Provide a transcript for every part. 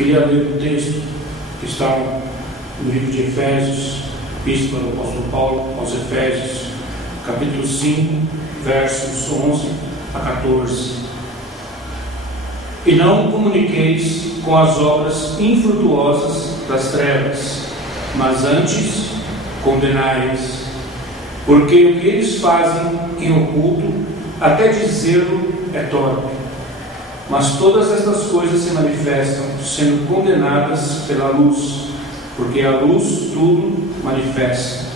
queria ler o texto que está no livro de Efésios, Epístola do Apóstolo Paulo aos Efésios, capítulo 5, versos 11 a 14. E não comuniqueis com as obras infrutuosas das trevas, mas antes condenai-as, porque o que eles fazem em oculto, até dizê-lo é torpe. Mas todas estas coisas se manifestam, sendo condenadas pela luz, porque a luz tudo manifesta.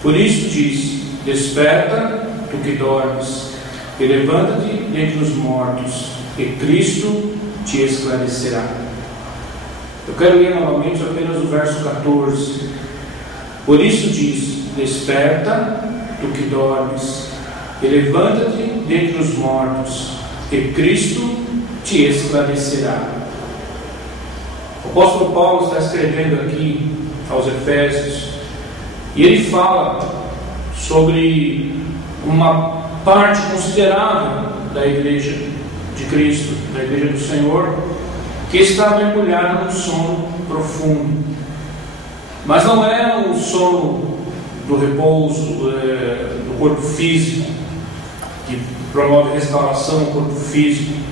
Por isso diz: desperta, tu que dormes, e levanta-te dentre os mortos, e Cristo te esclarecerá. Eu quero ler novamente apenas o verso 14. Por isso diz: desperta, tu que dormes, e levanta-te dentre os mortos, e Cristo te esclarecerá. O apóstolo Paulo está escrevendo aqui aos Efésios, e ele fala sobre uma parte considerável da igreja de Cristo, da igreja do Senhor, que está mergulhada num sono profundo. Mas não é um sono do repouso do corpo físico, que promove restauração do corpo físico,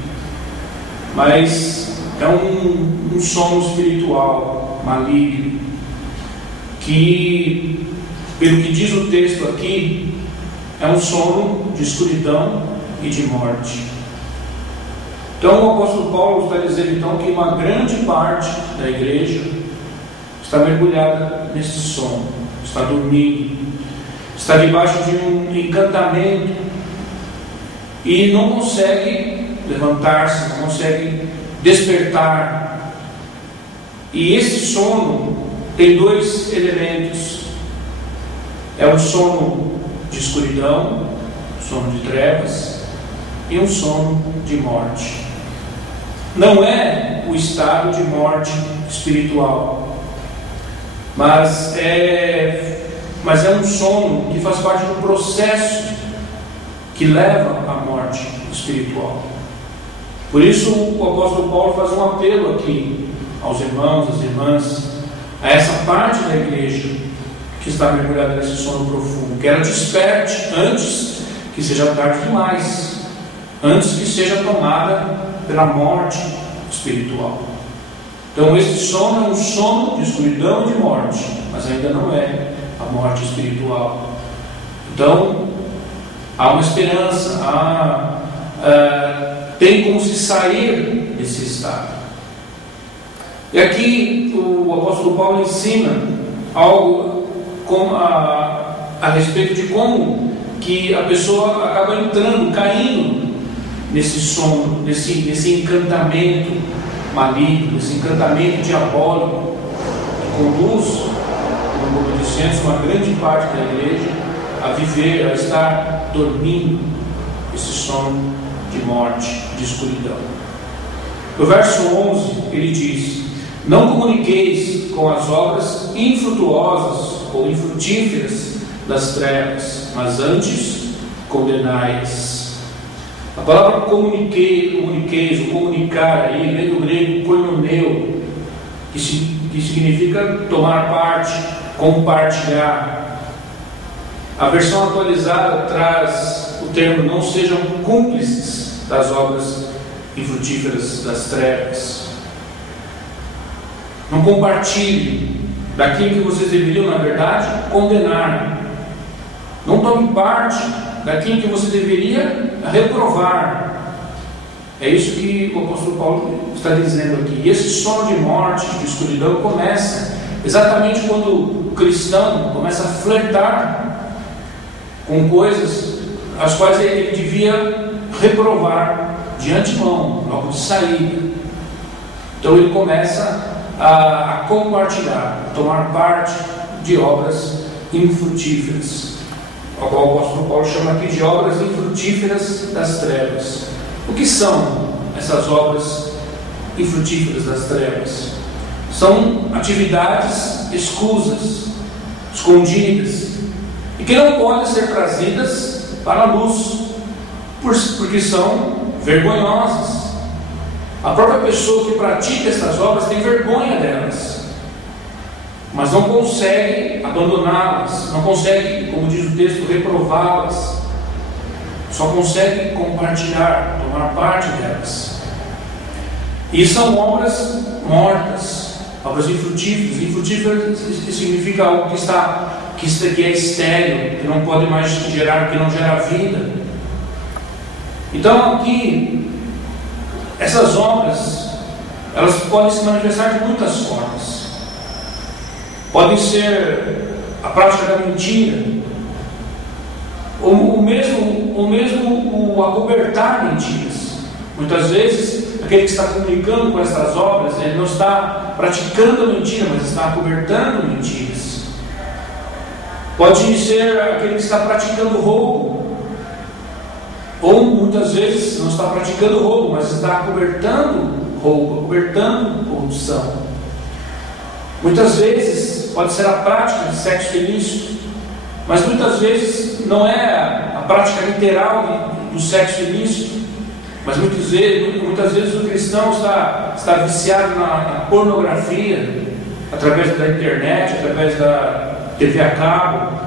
mas é um sono espiritual, maligno, que, pelo que diz o texto aqui, é um sono de escuridão e de morte. Então o apóstolo Paulo está dizendo então que uma grande parte da igreja está mergulhada nesse sono, está dormindo, está debaixo de um encantamento e não consegue levantar-se, não consegue despertar. E esse sono tem dois elementos: é um sono de escuridão, sono de trevas, e um sono de morte. Não é o estado de morte espiritual, mas é um sono que faz parte do processo que leva à morte espiritual. Por isso o apóstolo Paulo faz um apelo aqui aos irmãos, às irmãs, a essa parte da igreja que está mergulhada nesse sono profundo, que ela desperte antes que seja tarde demais, antes que seja tomada pela morte espiritual. Então esse sono é um sono de escuridão e de morte, mas ainda não é a morte espiritual. Então há uma esperança, tem como se sair desse estado. E aqui o apóstolo Paulo ensina algo a respeito de como que a pessoa acaba entrando, caindo nesse sono, nesse encantamento maligno, nesse encantamento diabólico, que conduz, como eu disse antes, uma grande parte da igreja a viver, a estar dormindo esse sono de morte, de escuridão. No verso 11 ele diz: não comuniqueis com as obras infrutuosas ou infrutíferas das trevas, mas antes condenai-as. A palavra comuniqueis, o comunicar aí, vem do grego koinoneo, que significa tomar parte, compartilhar. A versão atualizada traz o termo: não sejam cúmplices das obras infrutíferas das trevas. Não compartilhem daquilo que vocês deveriam, na verdade, condenar. Não tome parte daquilo que você deveria reprovar. É isso que o apóstolo Paulo está dizendo aqui. E esse sono de morte, de escuridão, começa exatamente quando o cristão começa a flertar com coisas as quais ele devia reprovar de antemão, logo de saída. Então ele começa a compartilhar, a tomar parte de obras infrutíferas, o qual o apóstolo Paulo chama aqui de obras infrutíferas das trevas. O que são essas obras infrutíferas das trevas? São atividades escusas, escondidas, e que não podem ser trazidas para a luz, porque são vergonhosas. A própria pessoa que pratica essas obras tem vergonha delas, mas não consegue abandoná-las, não consegue, como diz o texto, reprová-las, só consegue compartilhar, tomar parte delas. E são obras mortas, obras infrutíferas. Infrutíferas significa algo que é estéril, que não pode mais gerar, que não gera vida. Então aqui, essas obras, elas podem se manifestar de muitas formas. Podem ser a prática da mentira, ou mesmo o acobertar mentiras. Muitas vezes, aquele que está comunicando com essas obras, ele não está praticando a mentira, mas está acobertando mentiras. Pode ser aquele que está praticando roubo, ou muitas vezes não está praticando roubo, mas está acobertando roubo, acobertando corrupção. Muitas vezes pode ser a prática de sexo ilícito, mas muitas vezes não é a prática literal do sexo ilícito, mas muitas vezes o cristão está viciado na pornografia, através da internet, através da TV a cabo.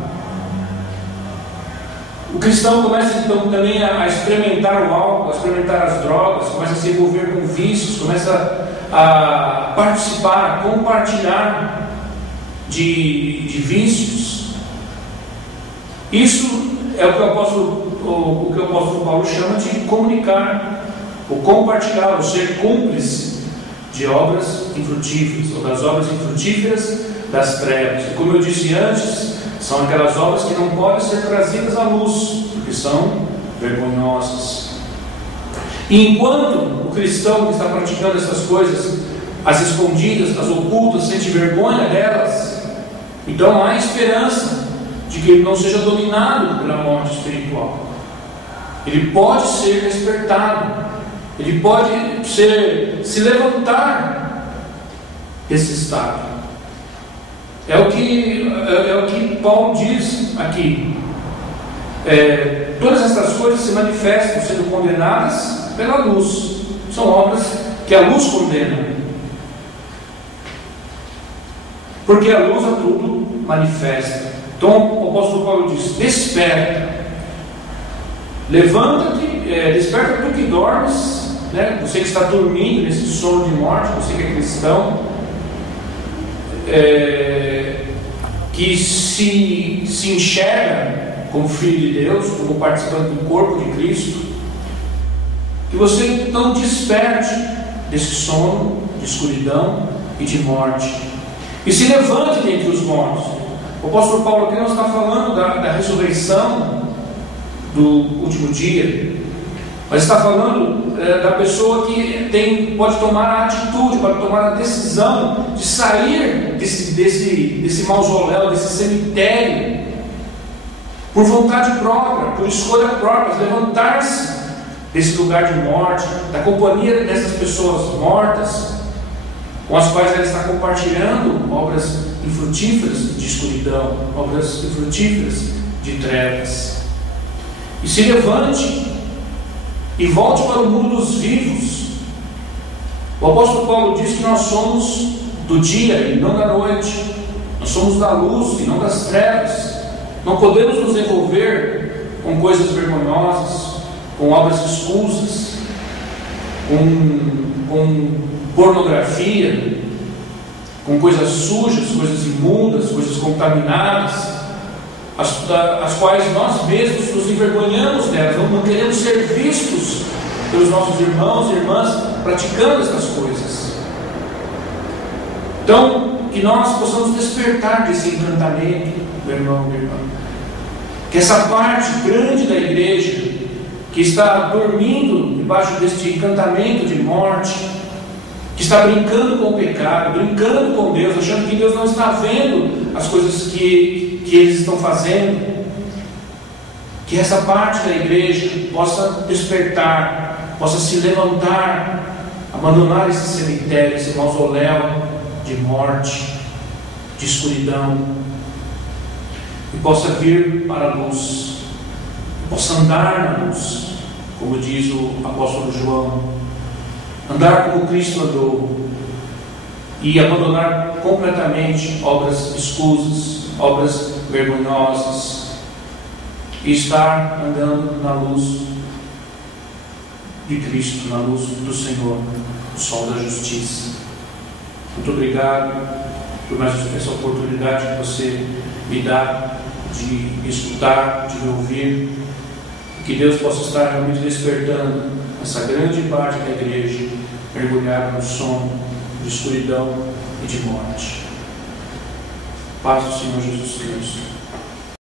O cristão começa então também a experimentar o álcool, a experimentar as drogas, começa a se envolver com vícios, começa a participar, a compartilhar de vícios. Isso é o que o apóstolo Paulo chama de comunicar, ou compartilhar, ou ser cúmplice de obras infrutíferas, ou das obras infrutíferas das trevas. E como eu disse antes, são aquelas obras que não podem ser trazidas à luz, porque são vergonhosas. E enquanto o cristão que está praticando essas coisas, as escondidas, as ocultas, sente vergonha delas, então há esperança de que ele não seja dominado pela morte espiritual. Ele pode ser despertado, ele pode se levantar desse estado. É o que Paulo diz aqui. Todas essas coisas se manifestam sendo condenadas pela luz. São obras que a luz condena, porque a luz a tudo manifesta. Então o apóstolo Paulo diz: desperta, levanta-te, desperta tu que dormes, né? Você que está dormindo nesse sono de morte, você que é cristão, que se enxerga como filho de Deus, como participante do corpo de Cristo, que você então desperte desse sono de escuridão e de morte, e se levante dentre os mortos. O apóstolo Paulo aqui não está falando da ressurreição do último dia, mas está falando da pessoa que pode tomar a atitude, pode tomar a decisão de sair desse mausoléu, desse cemitério, por vontade própria, por escolha própria, levantar-se desse lugar de morte, da companhia dessas pessoas mortas, com as quais ela está compartilhando obras infrutíferas de escuridão, obras infrutíferas de trevas. E se levante e volte para o mundo dos vivos. O apóstolo Paulo diz que nós somos do dia e não da noite, nós somos da luz e não das trevas. Não podemos nos envolver com coisas vergonhosas, com obras escusas, com pornografia, com coisas sujas, coisas imundas, coisas contaminadas, as quais nós mesmos nos envergonhamos delas, não queremos ser vistos pelos nossos irmãos e irmãs praticando essas coisas. Então, que nós possamos despertar desse encantamento, meu irmão, minha irmã, que essa parte grande da igreja que está dormindo debaixo deste encantamento de morte, que está brincando com o pecado, brincando com Deus, achando que Deus não está vendo as coisas que eles estão fazendo, que essa parte da igreja possa despertar, possa se levantar, abandonar esse cemitério, esse mausoléu de morte, de escuridão, e possa vir para a luz, possa andar na luz, como diz o apóstolo João, andar como Cristo andou e abandonar completamente obras escusas, obras vergonhosas, e estar andando na luz de Cristo, na luz do Senhor, o sol da justiça. Muito obrigado por mais essa oportunidade que você me dá de me escutar, de me ouvir. Que Deus possa estar realmente despertando essa grande parte da igreja, mergulhada no sono de escuridão e de morte. Paz do Senhor Jesus Cristo.